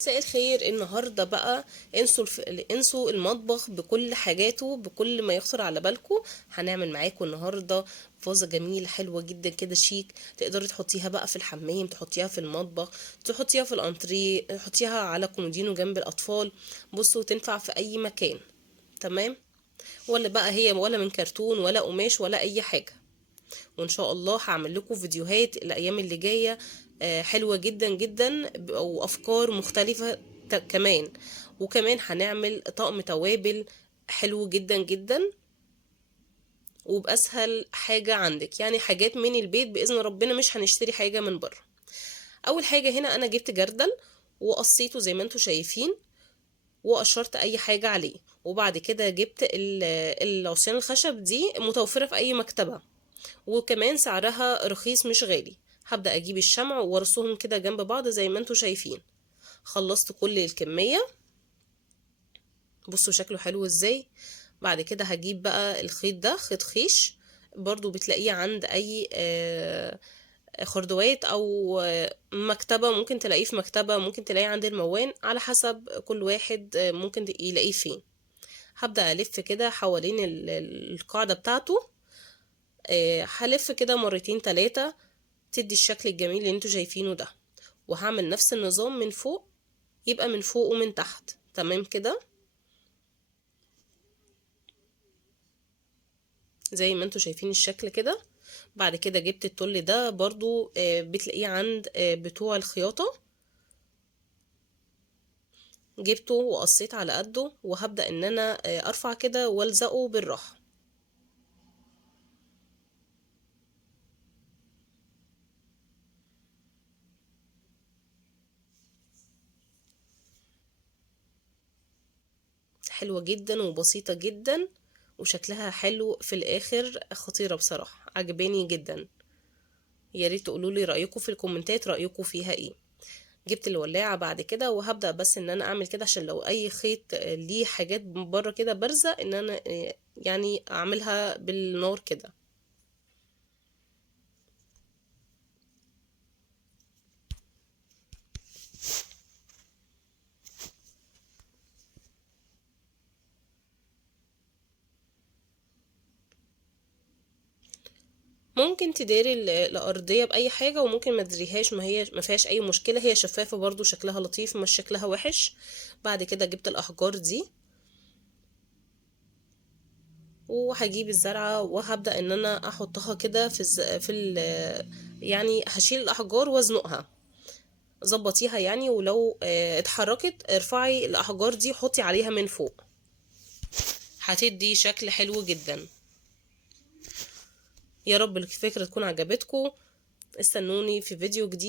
مساء الخير. النهارده بقى انسوا المطبخ بكل حاجاته، بكل ما يخطر على بالكم. هنعمل معاكم النهارده فازه جميله حلوه جدا كده شيك. تقدري تحطيها بقى في الحمام، تحطيها في المطبخ، تحطيها في الانتريه، تحطيها على كومودينو جنب الاطفال. بصوا تنفع في اي مكان. تمام. ولا بقى هي ولا من كرتون ولا قماش ولا اي حاجه. وان شاء الله هعمل لكم فيديوهات الايام اللي جايه حلوه جدا جدا وافكار مختلفه كمان. وكمان هنعمل طقم توابل حلو جدا جدا وباسهل حاجه عندك، يعني حاجات من البيت باذن ربنا، مش هنشتري حاجه من بره. اول حاجه هنا انا جبت جردل وقصيته زي ما انتم شايفين، وقشرت اي حاجه عليه. وبعد كده جبت العصيان الخشب دي متوفره في اي مكتبه، وكمان سعرها رخيص مش غالي. هبدأ اجيب الشمع وارصهم كده جنب بعض زي ما انتوا شايفين. خلصت كل الكمية. بصوا شكله حلو ازاي. بعد كده هجيب بقى الخيط ده، خيط خيش، برضو بتلاقيه عند اي خردوات او مكتبة. ممكن تلاقيه في مكتبة، ممكن تلاقيه عند الموان، على حسب كل واحد ممكن يلاقيه فين. هبدأ ألف كده حوالين القاعدة بتاعته. هلف كده مرتين تلاتة، تدي الشكل الجميل اللي انتوا شايفينه ده. وهعمل نفس النظام من فوق، يبقى من فوق ومن تحت. تمام كده زي ما انتوا شايفين الشكل كده. بعد كده جبت التل ده برضو بتلاقيه عند بتوع الخياطة. جبته وقصيت على قده، وهبدأ ان انا ارفع كده والزقه بالراحة. حلوة جدا وبسيطة جدا، وشكلها حلو في الاخر، خطيرة بصراحة، عجباني جدا. يا ريت تقولوا لي رأيكم في الكومنتات، رأيكم فيها ايه. جبت الولاعة بعد كده، وهبدأ بس ان انا اعمل كده عشان لو اي خيط ليه حاجات من بره كده بارزة، ان انا يعني اعملها بالنار كده. ممكن تداري الارضية باي حاجة، وممكن ما تدريهاش، ما هي ما فيهاش اي مشكلة، هي شفافة برضو، شكلها لطيف مش شكلها وحش. بعد كده جبت الاحجار دي، وهجيب الزرعة وهبدأ ان انا احطها كده يعني هشيل الاحجار وازنقها. ظبطيها يعني، ولو اتحركت ارفعي الاحجار دي، حطي عليها من فوق، هتدي شكل حلو جدا. يا رب الفكرة تكون عجبتكم. استنوني في فيديو جديد.